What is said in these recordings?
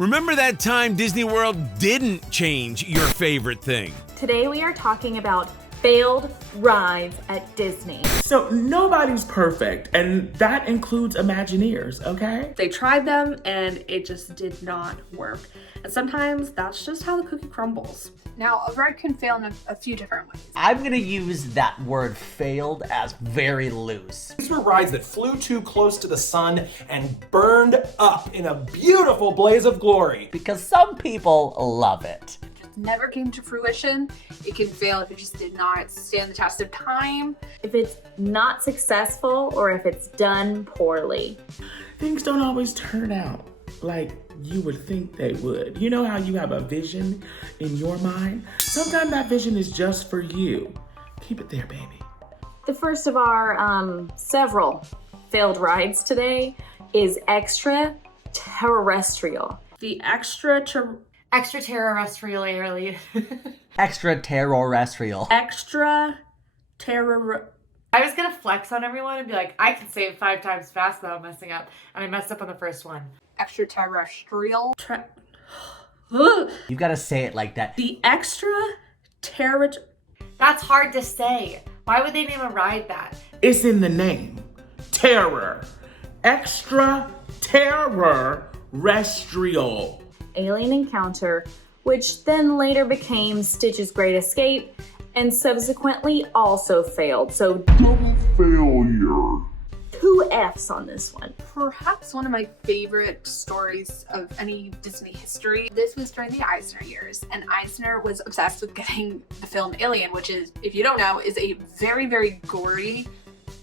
Remember that time Disney World didn't change your favorite thing? Today we are talking about failed rides at Disney. So nobody's perfect, and that includes Imagineers, okay? They tried them and it just did not work. And sometimes that's just how the cookie crumbles. Now, a ride can fail in a few different ways. I'm gonna use that word failed as very loose. These were rides that flew too close to the sun and burned up in a beautiful blaze of glory. Because some people love it. Never came to fruition. It can fail if it just did not stand the test of time. If it's not successful or if it's done poorly. Things don't always turn out like you would think they would. You know how you have a vision in your mind? Sometimes that vision is just for you. Keep it there, baby. The first of our several failed rides today is ExtraTERRORestrial. The ExtraTERRORestrial Alien. ExtraTERRORestrial. ExtraTERROR. I was gonna flex on everyone and be like, I can say it 5 times fast without messing up. And I messed up on the first one. ExtraTERRORestrial. You've got to say it like that. The ExtraTERROR. That's hard to say. Why would they name a ride that? It's in the name. Terror. ExtraTERRORestrial Alien Encounter, which then later became Stitch's Great Escape and subsequently also failed. So double failure. 2 F's on this one. Perhaps one of my favorite stories of any Disney history. This was during the Eisner years, and Eisner was obsessed with getting the film Alien, which is, if you don't know, is a very, very gory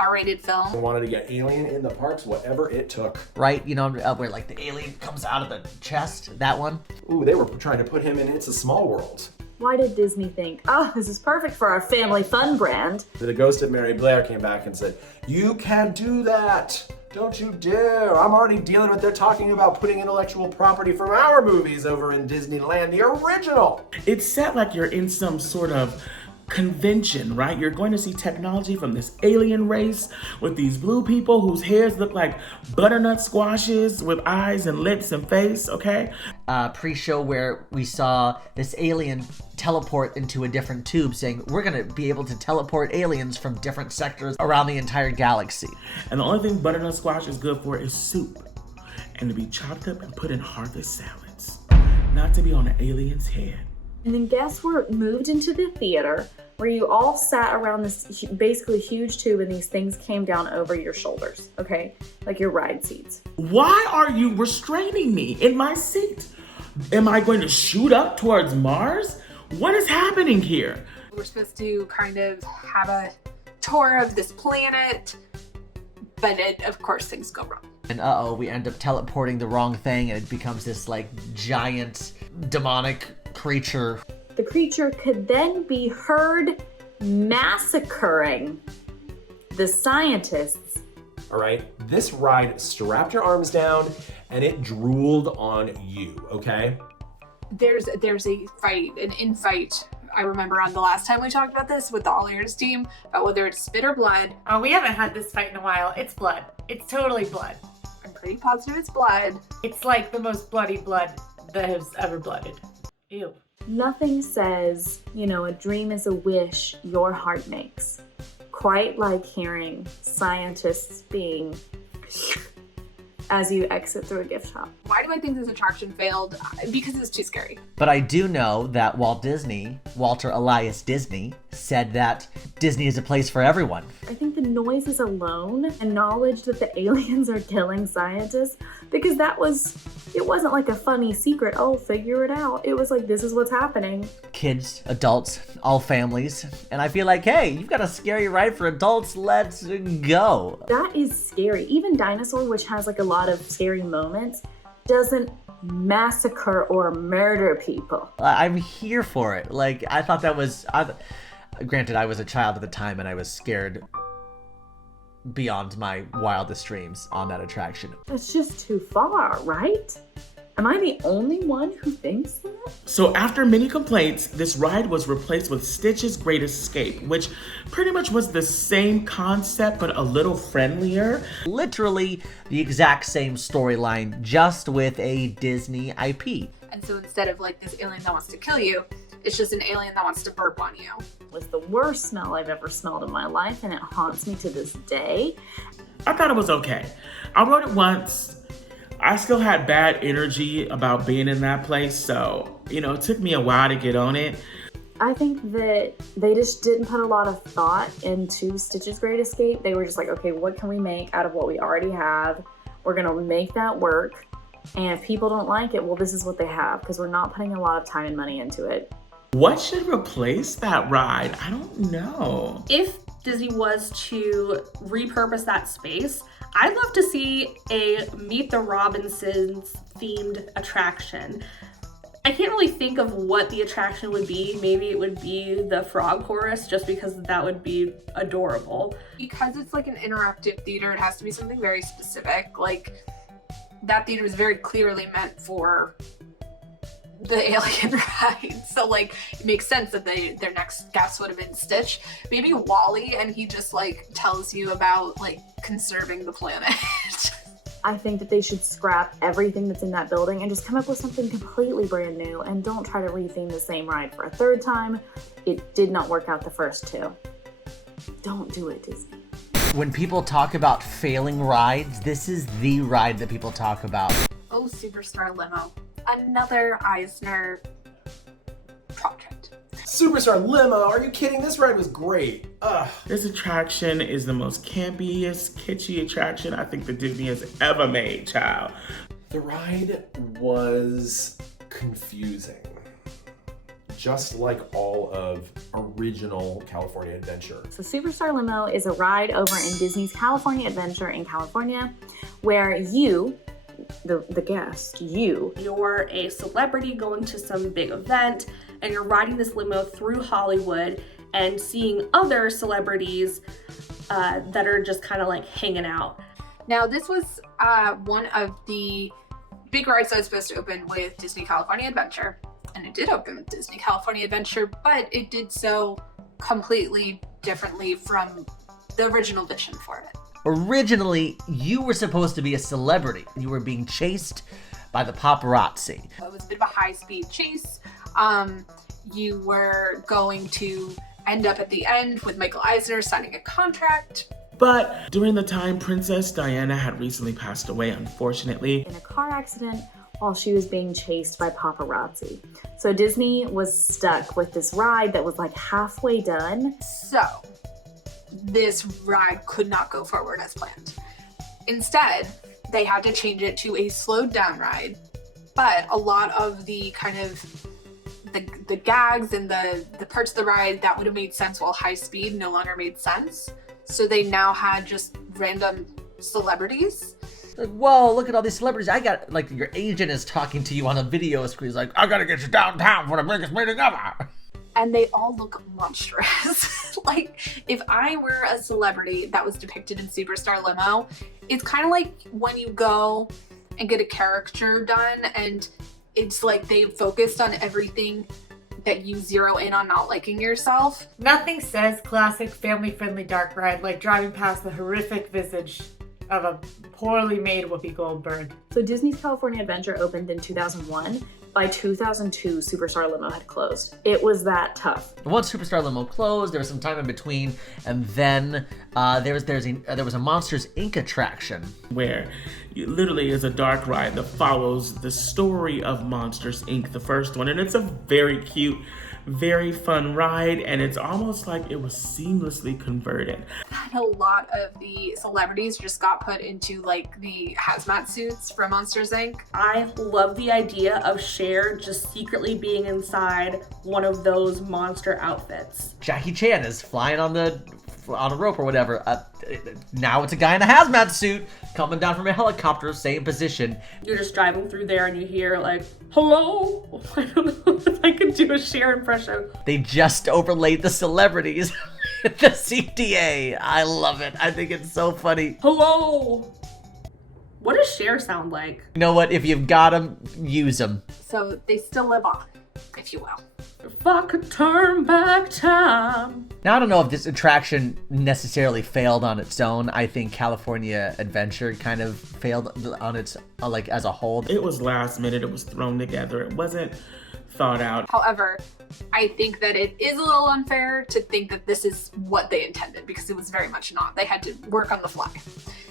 R-rated film. I wanted to get Alien in the parks, whatever it took. Right? You know, where like the alien comes out of the chest, that one. Ooh, they were trying to put him in It's a Small World. Why did Disney think, oh, this is perfect for our family fun brand? The ghost of Mary Blair came back and said, you can't do that. Don't you dare. I'm already dealing with, they're talking about putting intellectual property from our movies over in Disneyland, the original. It's set like you're in some sort of convention, right? You're going to see technology from this alien race with these blue people whose hairs look like butternut squashes with eyes and lips and face, okay? Pre-show where we saw this alien teleport into a different tube saying, we're gonna be able to teleport aliens from different sectors around the entire galaxy. And the only thing butternut squash is good for is soup. And to be chopped up and put in harvest salads. Not to be on an alien's head. And then guests were moved into the theater where you all sat around this basically huge tube and these things came down over your shoulders, okay? Like your ride seats. Why are you restraining me in my seat? Am I going to shoot up towards Mars? What is happening here? We're supposed to kind of have a tour of this planet, but of course things go wrong. And we end up teleporting the wrong thing and it becomes this like giant demonic creature. The creature could then be heard massacring the scientists. All right, this ride strapped your arms down and it drooled on you, okay? There's a fight, an infight. I remember on the last time we talked about this with the AllEars team about whether it's spit or blood. Oh, we haven't had this fight in a while. It's blood. It's totally blood. I'm pretty positive it's blood. It's like the most bloody blood that has ever blooded. Ew. Nothing says, a dream is a wish your heart makes. Quite like hearing scientists being as you exit through a gift shop. Why do I think this attraction failed? Because it's too scary. But I do know that Walter Elias Disney, said that Disney is a place for everyone. I think the noises alone and knowledge that the aliens are killing scientists, because it wasn't like a funny secret, oh, figure it out. It was like, this is what's happening. Kids, adults, all families. And I feel like, hey, you've got a scary ride for adults, let's go. That is scary. Even Dinosaur, which has like a lot of scary moments, doesn't massacre or murder people. I'm here for it. Like, I thought that was... Granted, I was a child at the time and I was scared beyond my wildest dreams on that attraction. That's just too far, right? Am I the only one who thinks that? So after many complaints, this ride was replaced with Stitch's Great Escape, which pretty much was the same concept, but a little friendlier. Literally the exact same storyline, just with a Disney IP. And so instead of like this alien that wants to kill you, it's just an alien that wants to burp on you. It was the worst smell I've ever smelled in my life, and it haunts me to this day. I thought it was okay. I rode it once. I still had bad energy about being in that place, so, it took me a while to get on it. I think that they just didn't put a lot of thought into Stitch's Great Escape. They were just like, okay, what can we make out of what we already have? We're gonna make that work. And if people don't like it, well, this is what they have, because we're not putting a lot of time and money into it. What should replace that ride? I don't know. If Disney was to repurpose that space, I'd love to see a Meet the Robinsons themed attraction. I can't really think of what the attraction would be. Maybe it would be the frog chorus, just because that would be adorable. Because it's like an interactive theater, it has to be something very specific. Like, that theater is very clearly meant for the alien ride. So like, it makes sense that their next guest would have been Stitch. Maybe Wally, and he just like tells you about like conserving the planet. I think that they should scrap everything that's in that building and just come up with something completely brand new, and don't try to retheme the same ride for a third time. It did not work out the first two. Don't do it, Disney. When people talk about failing rides, this is the ride that people talk about. Oh, Superstar Limo. Another Eisner project. Superstar Limo, are you kidding? This ride was great. Ugh. This attraction is the most campiest, kitschy attraction I think that Disney has ever made, child. The ride was confusing. Just like all of original California Adventure. So Superstar Limo is a ride over in Disney's California Adventure in California, where you, the guest, you're a celebrity going to some big event, and you're riding this limo through Hollywood and seeing other celebrities that are just kind of like hanging out. Now, this was one of the big rides that was supposed to open with Disney California Adventure. And it did open with Disney California Adventure, but it did so completely differently from the original vision for it. Originally, you were supposed to be a celebrity. You were being chased by the paparazzi. It was a bit of a high-speed chase. You were going to end up at the end with Michael Eisner signing a contract. But during the time Princess Diana had recently passed away, unfortunately, in a car accident while she was being chased by paparazzi. So Disney was stuck with this ride that was like halfway done. So this ride could not go forward as planned. Instead, they had to change it to a slowed down ride. But a lot of the kind of the gags and the parts of the ride that would have made sense while high speed no longer made sense. So they now had just random celebrities. Like, whoa, look at all these celebrities. I got, like, your agent is talking to you on a video screen. He's like, I gotta get you downtown for the biggest meeting ever. And they all look monstrous. Like, if I were a celebrity that was depicted in Superstar Limo, it's kind of like when you go and get a caricature done and it's like they focused on everything that you zero in on not liking yourself. Nothing says classic family-friendly dark ride like driving past the horrific visage of a poorly made Whoopi Goldberg. So Disney's California Adventure opened in 2001. By 2002, Superstar Limo had closed. It was that tough. Once Superstar Limo closed, there was some time in between, and then there was a Monsters Inc. attraction. Where it literally is a dark ride that follows the story of Monsters Inc., the first one. And it's a very cute, very fun ride, and it's almost like it was seamlessly converted. And a lot of the celebrities just got put into like the hazmat suits from Monsters Inc. I love the idea of Cher just secretly being inside one of those monster outfits. Jackie Chan is flying on a rope or whatever. Now it's a guy in a hazmat suit coming down from a helicopter, same position. You're just driving through there and you hear like, hello? I don't know if I could do a Cher impression. They just overlaid the celebrities with the CTA. I love it. I think it's so funny. Hello? What does share sound like? You know what? If you've got them, use them. So they still live on, if you will. If I could turn back time. Now, I don't know if this attraction necessarily failed on its own. I think California Adventure kind of failed on its, like, as a whole. It was last minute. It was thrown together. It wasn't thought out. However, I think that it is a little unfair to think that this is what they intended, because it was very much not. They had to work on the fly.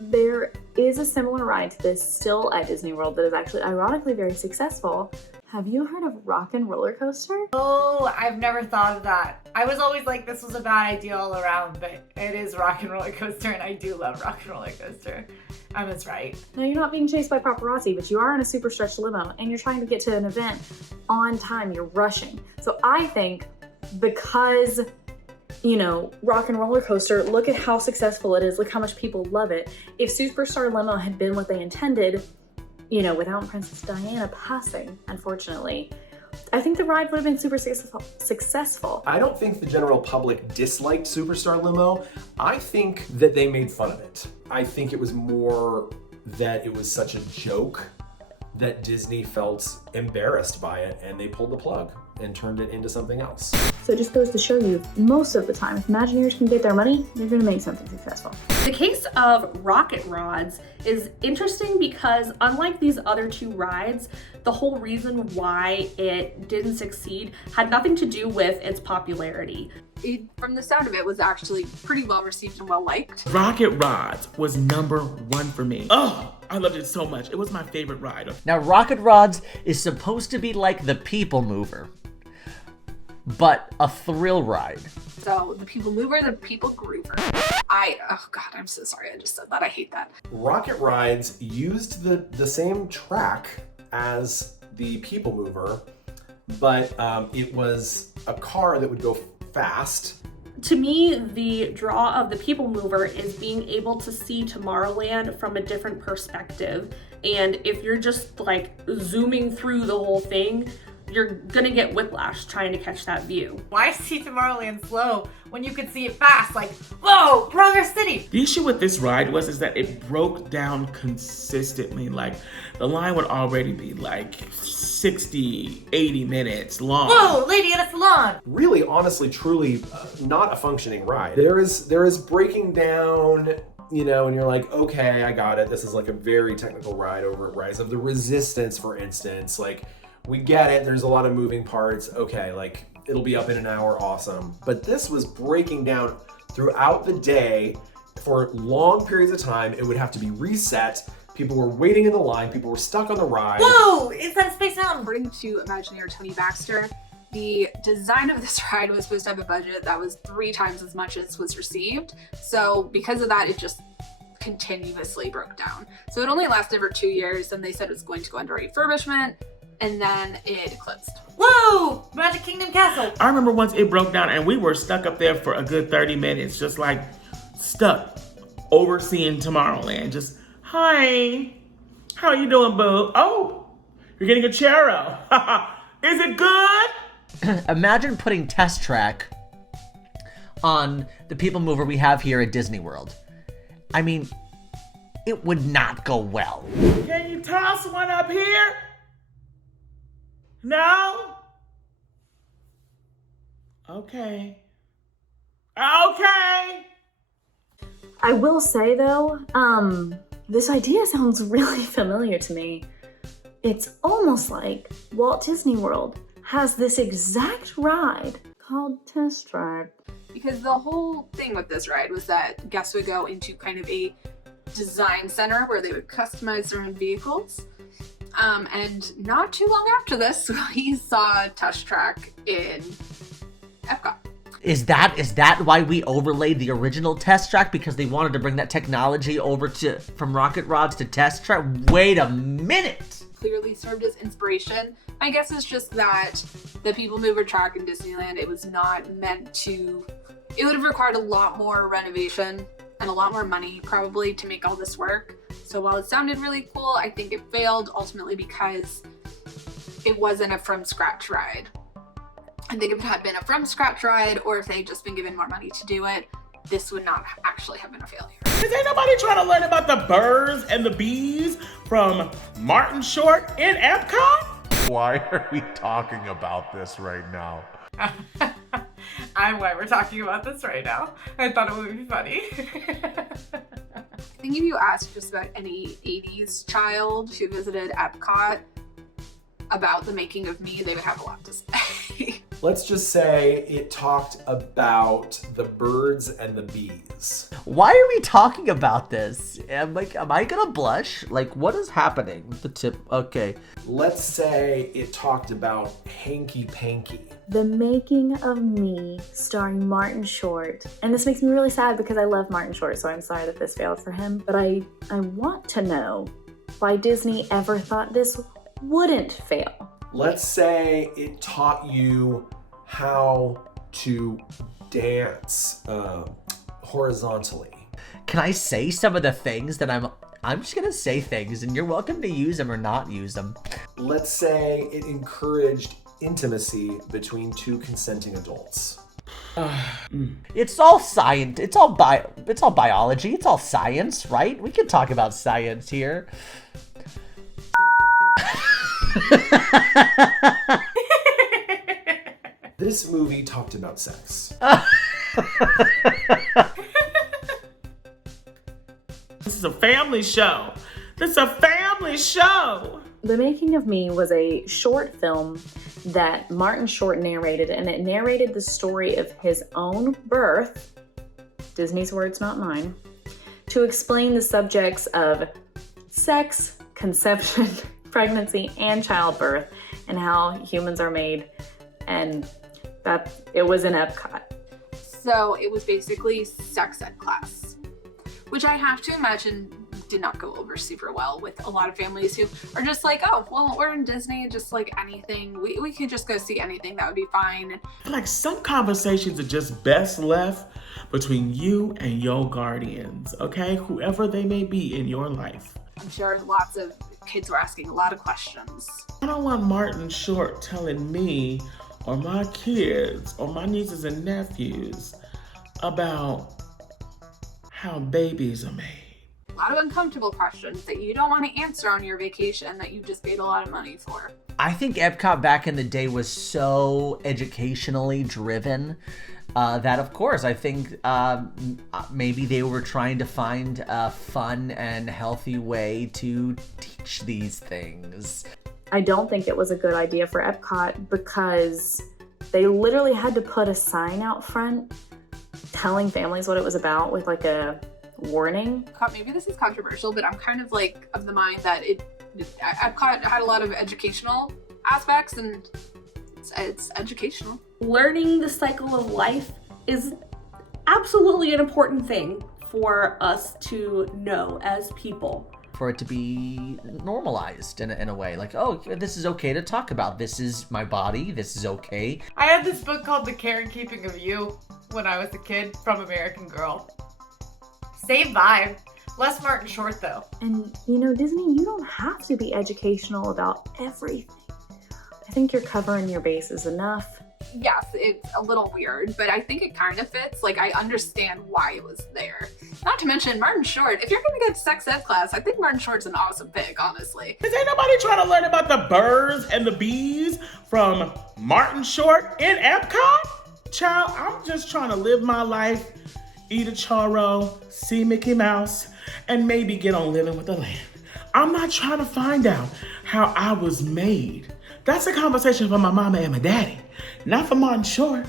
There is a similar ride to this still at Disney World that is actually ironically very successful. Have you heard of Rock and Roller Coaster? Oh, I've never thought of that. I was always like, this was a bad idea all around, but it is Rock and Roller Coaster, and I do love Rock and Roller Coaster. Emma's right. No, you're not being chased by paparazzi, but you are in a super stretched limo, and you're trying to get to an event on time. You're rushing. So I think because, you know, Rock and Roller Coaster, look at how successful it is. Look how much people love it. If Superstar Limo had been what they intended, you know, without Princess Diana passing, unfortunately, I think the ride would have been super successful. I don't think the general public disliked Superstar Limo. I think that they made fun of it. I think it was more that it was such a joke that Disney felt embarrassed by it, and they pulled the plug and turned it into something else. So it just goes to show you, most of the time, if Imagineers can get their money, they're gonna make something successful. The case of Rocket Rods is interesting because unlike these other two rides, the whole reason why it didn't succeed had nothing to do with its popularity. It, from the sound of it, was actually pretty well received and well liked. Rocket Rods was #1 for me. Oh, I loved it so much. It was my favorite ride. Now, Rocket Rods is supposed to be like the PeopleMover, but a thrill ride. So the PeopleMover, the People Groover. Oh God, I'm so sorry I just said that. I hate that. Rocket Rides used the same track as the PeopleMover, but it was a car that would go fast. To me, the draw of the PeopleMover is being able to see Tomorrowland from a different perspective. And if you're just like zooming through the whole thing, you're gonna get whiplash trying to catch that view. Why see Tomorrowland slow when you could see it fast? Like, whoa, Progress City! The issue with this ride is that it broke down consistently. Like, the line would already be like 60, 80 minutes long. Whoa, lady in a salon! Really, honestly, truly not a functioning ride. There is breaking down, you know, and you're like, okay, I got it. This is like a very technical ride over at Rise of the Resistance, for instance. Like, we get it, there's a lot of moving parts. Okay, like, it'll be up in an hour, awesome. But this was breaking down throughout the day for long periods of time. It would have to be reset. People were waiting in the line, people were stuck on the ride. Whoa, Inside Space Mountain! According to Imagineer Tony Baxter, the design of this ride was supposed to have a budget that was 3 times as much as was received. So because of that, it just continuously broke down. So it only lasted for 2 years, and they said it was going to go under refurbishment, and then it closed. Whoa! Magic Kingdom Castle! I remember once it broke down and we were stuck up there for a good 30 minutes, just like stuck overseeing Tomorrowland. Just, hi, how are you doing, boo? Oh, you're getting a churro. Is it good? Imagine putting Test Track on the PeopleMover we have here at Disney World. I mean, it would not go well. Can you toss one up here? No? Okay. Okay. I will say though, this idea sounds really familiar to me. It's almost like Walt Disney World has this exact ride called Test Track. Because the whole thing with this ride was that guests would go into kind of a design center where they would customize their own vehicles. And not too long after this, we saw Test Track in EPCOT. Is that why we overlaid the original Test Track? Because they wanted to bring that technology over from Rocket Rods to Test Track? Wait a minute! Clearly served as inspiration. My guess is just that the PeopleMover track in Disneyland, it was not meant to... It would have required a lot more renovation and a lot more money probably to make all this work. So while it sounded really cool, I think it failed ultimately because it wasn't a from scratch ride. I think if it had been a from scratch ride, or if they had just been given more money to do it, this would not actually have been a failure. Cause ain't nobody trying to learn about the birds and the bees from Martin Short in Epcot? Why are we talking about this right now? I'm why we're talking about this right now. I thought it would be funny. I think if you ask just about any 80s child who visited Epcot about the making of Me, they would have a lot to say. Let's just say it talked about the birds and the bees. Why are we talking about this? Am I gonna blush? Like, what is happening? The tip. Okay. Let's say it talked about Hanky Panky. The Making of Me, starring Martin Short. And this makes me really sad because I love Martin Short, so I'm sorry that this failed for him. But I want to know why Disney ever thought this wouldn't fail. Let's say it taught you how to dance horizontally. Can I say some of the things that I'm just gonna say things, and you're welcome to use them or not use them. Let's say it encouraged intimacy between two consenting adults. It's all science. It's all biology. It's all science, right? We can talk about science here. This movie talked about sex. This is a family show. This is a family show. The Making of Me was a short film that Martin Short narrated, and it narrated the story of his own birth, Disney's words, not mine, to explain the subjects of sex, conception, pregnancy, and childbirth, and how humans are made, and that it was in Epcot. So it was basically sex ed class, which I have to imagine did not go over super well with a lot of families who are just like, oh, well, we're in Disney, just like anything. We could just go see anything, that would be fine. I feel like some conversations are just best left between you and your guardians, okay? Whoever they may be in your life. I'm sure lots of kids were asking a lot of questions. I don't want Martin Short telling me or my kids or my nieces and nephews about how babies are made. A lot of uncomfortable questions that you don't want to answer on your vacation that you just paid a lot of money for. I think Epcot back in the day was so educationally driven that, of course, I think maybe they were trying to find a fun and healthy way to teach these things. I don't think it was a good idea for Epcot because they literally had to put a sign out front telling families what it was about with like a warning. Maybe this is controversial, but I'm kind of like of the mind that Epcot had a lot of educational aspects, and it's educational. Learning the cycle of life is absolutely an important thing for us to know as people. For it to be normalized in a way, like, oh, this is okay to talk about. This is my body. This is okay. I had this book called The Care and Keeping of You when I was a kid from American Girl. Same vibe. Less Martin Short, though. And, you know, Disney, you don't have to be educational about everything. I think you're covering your bases enough. Yes, it's a little weird, but I think it kind of fits. Like, I understand why it was there. Not to mention, Martin Short, if you're going to get sex ed class, I think Martin Short's an awesome pick, honestly. Cause ain't nobody trying to learn about the birds and the bees from Martin Short in Epcot? Child, I'm just trying to live my life, eat a churro, see Mickey Mouse, and maybe get on Living with the Land. I'm not trying to find out how I was made. That's a conversation for my mama and my daddy, not for Martin Short.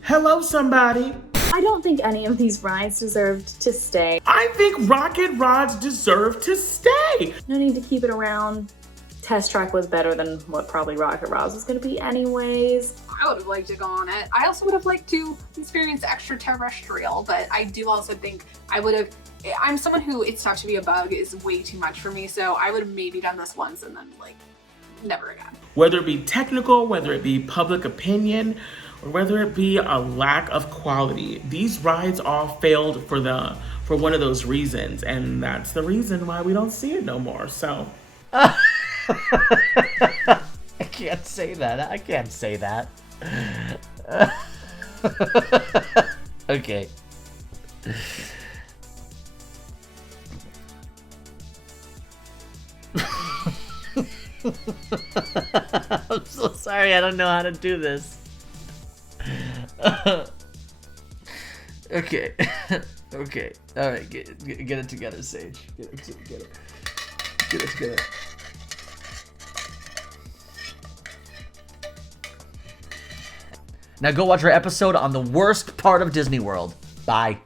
Hello, somebody. I don't think any of these rides deserved to stay. I think rocket rides deserve to stay. No need to keep it around. Test Track was better than what probably Rocket Rides was going to be anyways. I would have liked to go on it. I also would have liked to experience ExtraTERRORestrial, but I do also think I'm someone who it's thought to be a bug is way too much for me, so I would have maybe done this once and then, like, never again. Whether it be technical, whether it be public opinion, or whether it be a lack of quality, these rides all failed for one of those reasons, and that's the reason why we don't see it no more, so. I can't say that. I can't say that. Okay. I'm so sorry, I don't know how to do this. Okay. Okay. Alright, get it together, Sage. Get it together. Now go watch our episode on the worst part of Disney World. Bye.